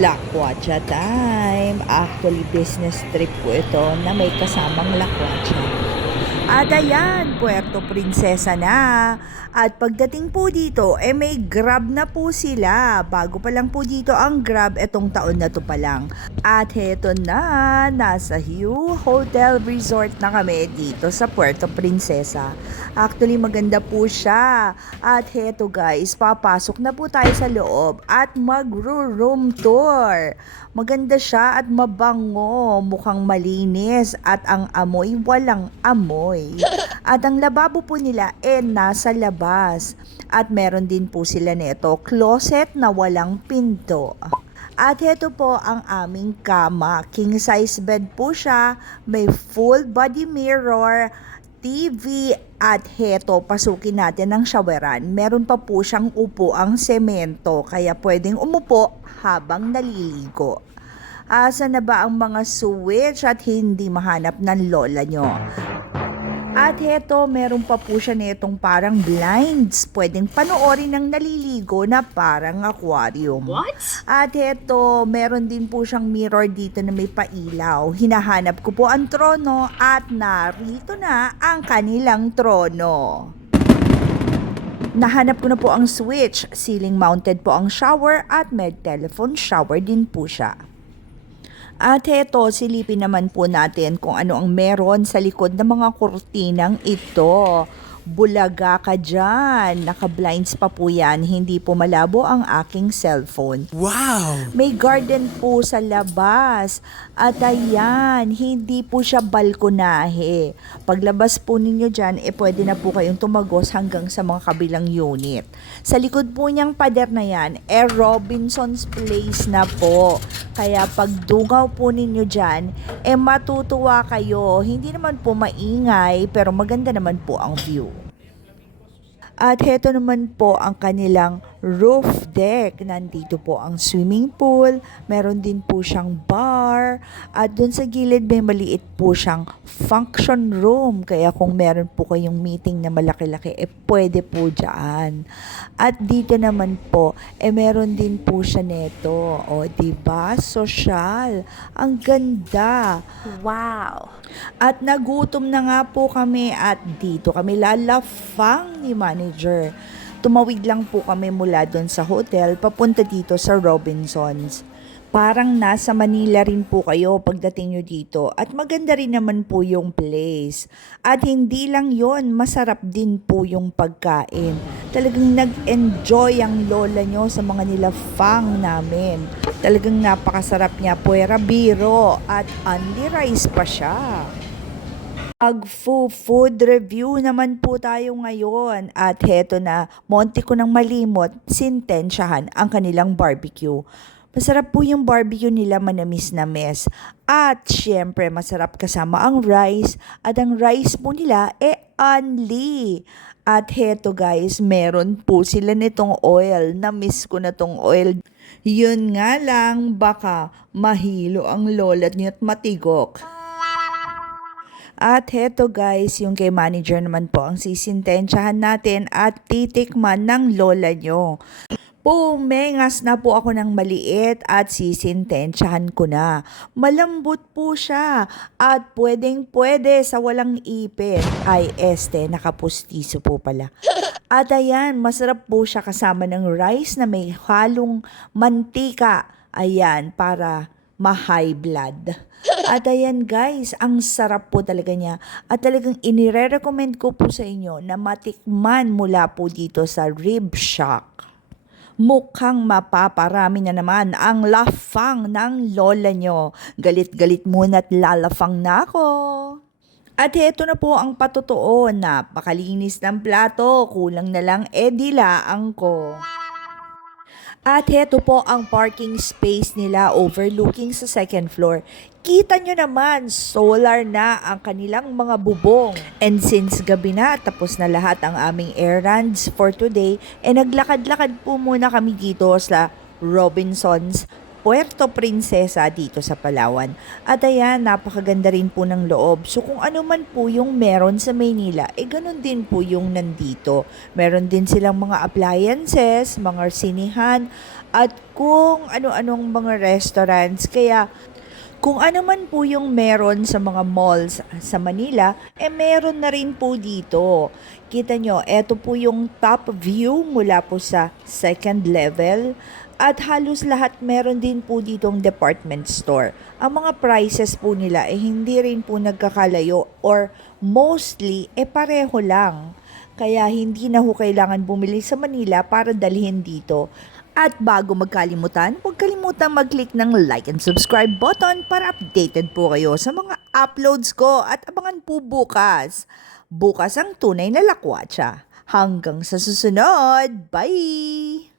Lakwatsa time. Actually, business trip po ito na may kasamang lakwatsa. At ayan, Puerto Princesa na. At pagdating po dito, may Grab na po sila. Bago pa lang po dito ang Grab etong taon na to pa lang. At heto na, nasa Hue Hotel Resort na kami dito sa Puerto Princesa. Actually, maganda po siya. At heto guys, papasok na po tayo sa loob at mag-room tour. Maganda siya at mabango, mukhang malinis at ang amoy walang amoy. At ang lababo po nila nasa labas. At meron din po sila nito, closet na walang pinto. At heto po ang aming kama. King size bed po siya, may full body mirror, TV at heto, pasukin natin ang showeran. Meron pa po siyang upuang semento kaya pwedeng umupo habang naliligo. Asa na ba ang mga switch at hindi mahanap ng lola nyo? At heto, meron pa po siya nitong parang blinds. Pwedeng panoorin ng naliligo na parang aquarium. What? At heto, meron din po siyang mirror dito na may pailaw. Hinahanap ko po ang trono at narito na ang kanilang trono. Nahanap ko na po ang switch. Ceiling mounted po ang shower at may telephone shower din po siya. At heto, silipin naman po natin kung ano ang meron sa likod ng mga kurtinang ito. Bulaga ka dyan. Naka-blinds pa po yan. Hindi po malabo ang aking cellphone. Wow! May garden po sa labas. At ayan, hindi po siya balkonahe. Paglabas po ninyo dyan, pwede na po kayong tumagos hanggang sa mga kabilang unit. Sa likod po niyang pader na yan, Robinson's Place na po. Kaya pagdungaw po ninyo dyan, matutuwa kayo. Hindi naman po maingay, pero maganda naman po ang view. At heto naman po ang kanilang roof deck. Nandito po ang swimming pool. Meron din po siyang bar. At dun sa gilid may maliit po siyang function room. Kaya kung meron po kayong meeting na malaki-laki, pwede po dyan. At dito naman po, meron din po siya neto. O, diba? Sosyal. Ang ganda. Wow! At nagutom na nga po kami at dito kami lalafang ni manager. Tumawid lang po kami mula doon sa hotel papunta dito sa Robinsons. Parang nasa Manila rin po kayo pagdating nyo dito at maganda rin naman po yung place. At hindi lang yon, masarap din po yung pagkain. Talagang nag-enjoy ang lola nyo sa mga nilafang namin. Talagang napakasarap niya, puwera biro at only rice pa siya. Food review naman po tayo ngayon at heto na, monti ko nang malimot, sintensyahan ang kanilang barbecue. Masarap po yung barbecue nila, manamis na mes. At syempre masarap kasama ang rice at ang rice po nila only. At heto guys, meron po sila nitong oil. Na-miss ko na tong oil. Yun nga lang, baka mahilo ang lola niyo at matigok. At heto guys, yung kay manager naman po ang sisintensyahan natin at titikman ng lola nyo. Pumengas na po ako ng maliit at sisintensyahan ko na. Malambot po siya at pwedeng-pwede sa walang ipin. Ay nakapustiso po pala. At ayan, masarap po siya kasama ng rice na may halong mantika. Ayan, para ma-high blood. At ayan guys, ang sarap po talaga niya. At talagang inire-recommend ko po sa inyo na matikman mula po dito sa Rib Shack. Mukhang mapaparami na naman ang lafang ng lola nyo. Galit-galit muna at lalafang na ako. At heto na po ang patotoo, napakalinis ng plato, kulang na lang dilaang ko. At heto po ang parking space nila overlooking sa second floor. Kita nyo naman, solar na ang kanilang mga bubong. And since gabi na, tapos na lahat ang aming errands for today, naglakad-lakad po muna kami dito sa Robinsons Puerto Princesa dito sa Palawan. At ayan, napakaganda rin po ng loob. So kung ano man po yung meron sa Maynila, ganun din po yung nandito. Meron din silang mga appliances, mga sinihan, at kung ano-anong mga restaurants. Kaya kung ano man po yung meron sa mga malls sa Manila, meron na rin po dito. Kita nyo, eto po yung top view mula po sa second level. At halos lahat meron din po ditong department store. Ang mga prices po nila hindi rin po nagkakalayo or mostly pareho lang. Kaya hindi na ho kailangan bumili sa Manila para dalhin dito. At bago magkalimutan, huwag kalimutang mag-click ng like and subscribe button para updated po kayo sa mga uploads ko at abangan po bukas. Bukas ang tunay na lakwatsa. Hanggang sa susunod, bye!